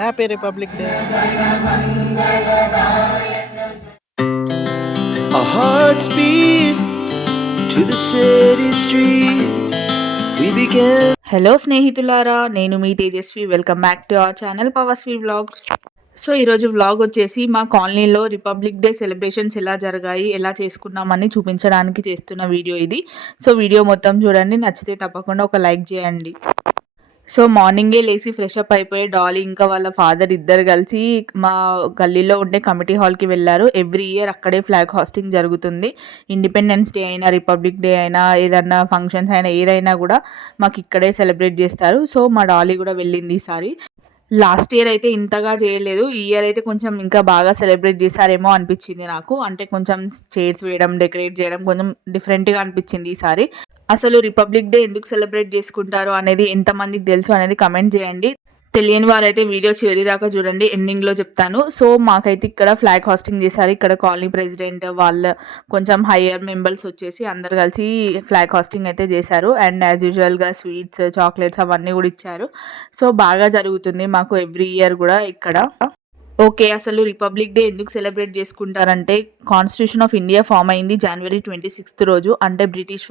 Happy republic day. Our hearts beat to the city streets. We began. Hello స్నేహితులారా, నేను మీ Tejaswi. Welcome back to our channel పవర్స్వి vlogs. So ఈరోజు vlog వచ్చేసి మా కాలనీలో రిపబ్లిక్ డే సెలబ్రేషన్స్ ఎలా జరిగాయి, ఎలా చేసుకున్నామని చూపించడానికి చేస్తున్న వీడియో ఇది. సో వీడియో మొత్తం చూడండి, నచ్చితే తప్పకుండా ఒక లైక్ చేయండి. సో మార్నింగే లేచి ఫ్రెష్ అప్ అయిపోయి డాలీ ఇంకా వాళ్ళ ఫాదర్ ఇద్దరు కలిసి మా గల్లీలో ఉండే కమిటీ హాల్కి వెళ్ళారు. ఎవ్రీ ఇయర్ అక్కడే ఫ్లాగ్ హాస్టింగ్ జరుగుతుంది. ఇండిపెండెన్స్ డే అయినా, రిపబ్లిక్ డే అయినా, ఏదన్నా ఫంక్షన్స్ అయినా, ఏదైనా కూడా మాకు ఇక్కడే సెలబ్రేట్ చేస్తారు. సో మా డాలీ కూడా వెళ్ళింది ఈసారి. లాస్ట్ ఇయర్ అయితే ఇంతగా చేయలేదు, ఈ ఇయర్ అయితే కొంచెం ఇంకా బాగా సెలబ్రేట్ చేశారేమో అనిపించింది నాకు. అంటే కొంచెం చైర్స్ వేయడం, డెకరేట్ చేయడం కొంచెం డిఫరెంట్గా అనిపించింది ఈసారి. అసలు రిపబ్లిక్ డే ఎందుకు సెలబ్రేట్ చేసుకుంటారు అనేది ఎంతమందికి తెలుసు అనేది కమెంట్ చేయండి. తెలియని వారైతే వీడియో చివరి దాకా చూడండి, ఎండింగ్లో చెప్తాను. సో మాకైతే ఇక్కడ ఫ్లాగ్ హాస్టింగ్ చేశారు. ఇక్కడ కాలనీ ప్రెసిడెంట్ వాళ్ళ కొంచెం హయ్యర్ మెంబర్స్ వచ్చేసి అందరు కలిసి ఫ్లాగ్ హాస్టింగ్ అయితే చేశారు. అండ్ యాజ్ యూజువల్గా స్వీట్స్, చాక్లెట్స్ అవన్నీ కూడా ఇచ్చారు. సో బాగా జరుగుతుంది మాకు ఎవ్రీ ఇయర్ కూడా ఇక్కడ. ఓకే, అసలు రిపబ్లిక్ డే ఎందుకు సెలబ్రేట్ చేసుకుంటారంటే కాన్స్టిట్యూషన్ ఆఫ్ ఇండియా ఫామ్ అయింది జనవరి 26 రోజు. అంటే బ్రిటిష్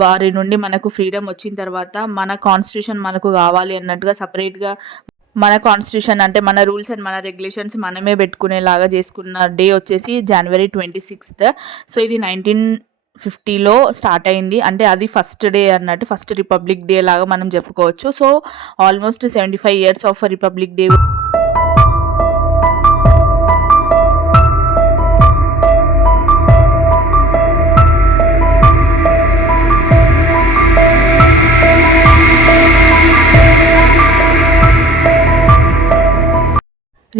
వారి నుండి మనకు ఫ్రీడమ్ వచ్చిన తర్వాత మన కాన్స్టిట్యూషన్ మనకు కావాలి అన్నట్టుగా సపరేట్గా మన కాన్స్టిట్యూషన్ అంటే మన రూల్స్ అండ్ మన రెగ్యులేషన్స్ మనమే పెట్టుకునేలాగా చేసుకున్న డే వచ్చేసి జనవరి 26. సో ఇది 1950లో స్టార్ట్ అయింది. అంటే అది ఫస్ట్ డే అన్నట్టు, ఫస్ట్ రిపబ్లిక్ డే లాగా మనం చెప్పుకోవచ్చు. So almost 75 years of republic day.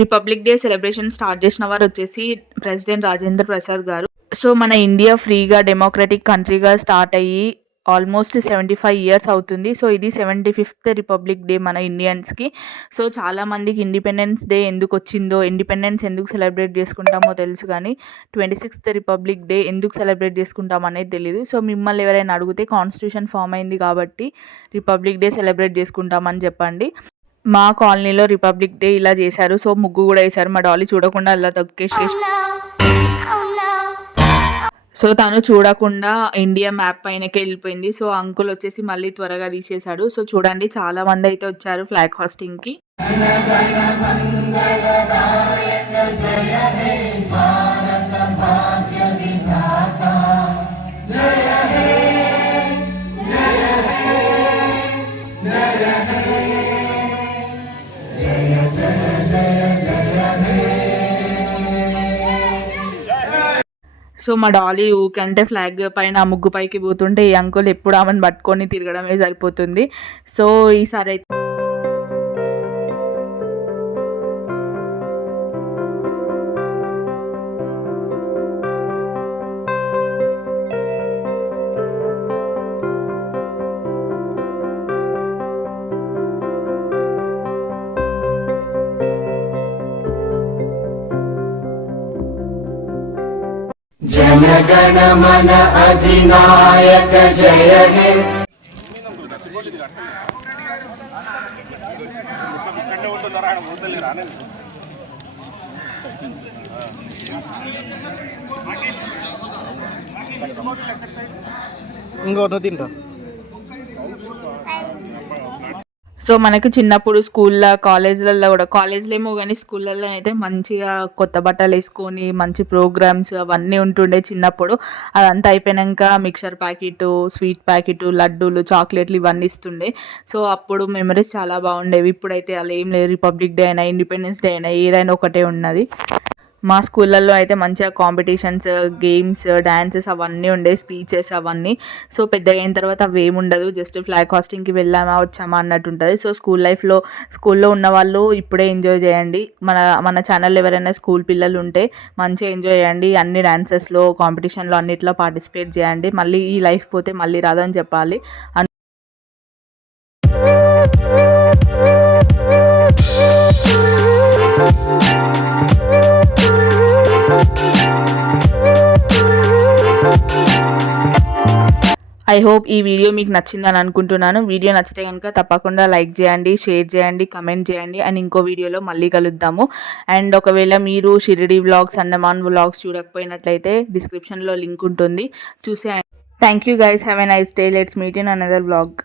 Republic day celebration start చేసిన వారు వచ్చేసి ప్రెసిడెంట్ రాజేంద్ర ప్రసాద్ గారు. సో మన ఇండియా ఫ్రీగా డెమోక్రటిక్ కంట్రీగా స్టార్ట్ అయ్యి ఆల్మోస్ట్ 75 years అవుతుంది. సో ఇది 75th రిపబ్లిక్ డే మన ఇండియన్స్కి. సో చాలామందికి ఇండిపెండెన్స్ డే ఎందుకు వచ్చిందో, ఇండిపెండెన్స్ ఎందుకు సెలబ్రేట్ చేసుకుంటామో తెలుసు, కానీ 26th రిపబ్లిక్ డే ఎందుకు సెలబ్రేట్ చేసుకుంటాం అనేది తెలియదు. సో మిమ్మల్ని ఎవరైనా అడిగితే కాన్స్టిట్యూషన్ ఫామ్ అయింది కాబట్టి రిపబ్లిక్ డే సెలబ్రేట్ చేసుకుంటామని చెప్పండి. మా కాలనీలో రిపబ్లిక్ డే ఇలా చేశారు. సో ముగ్గు కూడా వేశారు. మా డాలీ చూడకుండా అలా తొక్కేసి, సో తను చూడకుండా ఇండియా మ్యాప్ పైనకి వెళ్ళిపోయింది. సో అంకుల్ వచ్చేసి మళ్ళీ త్వరగా తీసేశాడు. సో చూడండి, చాలా మంది అయితే వచ్చారు ఫ్లాగ్ హాస్టింగ్కి. సో మా డాలీ ఊకంటే ఫ్లాగ్ పైన ముగ్గు పైకి పోతుంటే ఈ అంకుల్ ఎప్పుడు ఆమెను పట్టుకొని తిరగడమే సరిపోతుంది. సో ఈసారి అయితే जनगण मन अधिनायक जय हे. ఇంకో తింటా. సో మనకి చిన్నప్పుడు స్కూల్లో, కాలేజ్లలో కూడా, కాలేజ్లో ఏమో కానీ స్కూళ్ళల్లో అయితే మంచిగా కొత్త బట్టలు వేసుకొని మంచి ప్రోగ్రామ్స్ అవన్నీ ఉంటుండే చిన్నప్పుడు. అదంతా అయిపోయాక మిక్చర్ ప్యాకెట్, స్వీట్ ప్యాకెట్, లడ్డూలు, చాక్లెట్లు ఇవన్నీ ఇస్తుండే. సో అప్పుడు మెమరీస్ చాలా బాగుండేవి. ఇప్పుడైతే అలా ఏం లేదు. రిపబ్లిక్ డే అయినా, ఇండిపెండెన్స్ డే అయినా ఏదైనా ఒకటే ఉన్నది. మా స్కూళ్ళల్లో అయితే మంచిగా కాంపిటీషన్స్, గేమ్స్, డ్యాన్సెస్ అవన్నీ ఉండే, స్పీచెస్ అవన్నీ. సో పెద్దగా అయిన తర్వాత అవి ఏమి ఉండదు, జస్ట్ ఫ్లాగ్ హాస్టింగ్కి వెళ్ళామా వచ్చామా అన్నట్టు ఉంటుంది. సో స్కూల్లో ఉన్న వాళ్ళు ఇప్పుడే ఎంజాయ్ చేయండి. మన ఛానల్లో ఎవరైనా స్కూల్ పిల్లలు ఉంటే మంచిగా ఎంజాయ్ చేయండి. అన్ని డాన్సెస్లో, కాంపిటీషన్లో అన్నిట్లో పార్టిసిపేట్ చేయండి. మళ్ళీ ఈ లైఫ్ పోతే మళ్ళీ రాదని చెప్పాలి. ఐ హోప్ ఈ వీడియో మీకు నచ్చిందని అనుకుంటున్నాను. వీడియో నచ్చితే కనుక తప్పకుండా లైక్ చేయండి, షేర్ చేయండి, కమెంట్ చేయండి. అండ్ ఇంకో వీడియోలో మళ్ళీ కలుద్దాము. అండ్ ఒకవేళ మీరు షిరిడి వ్లాగ్స్, అండమాన్ వ్లాగ్స్ చూడకపోయినట్లయితే డిస్క్రిప్షన్లో లింక్ ఉంటుంది, చూసే. Thank you guys, have a nice day. Let's meet in another vlog.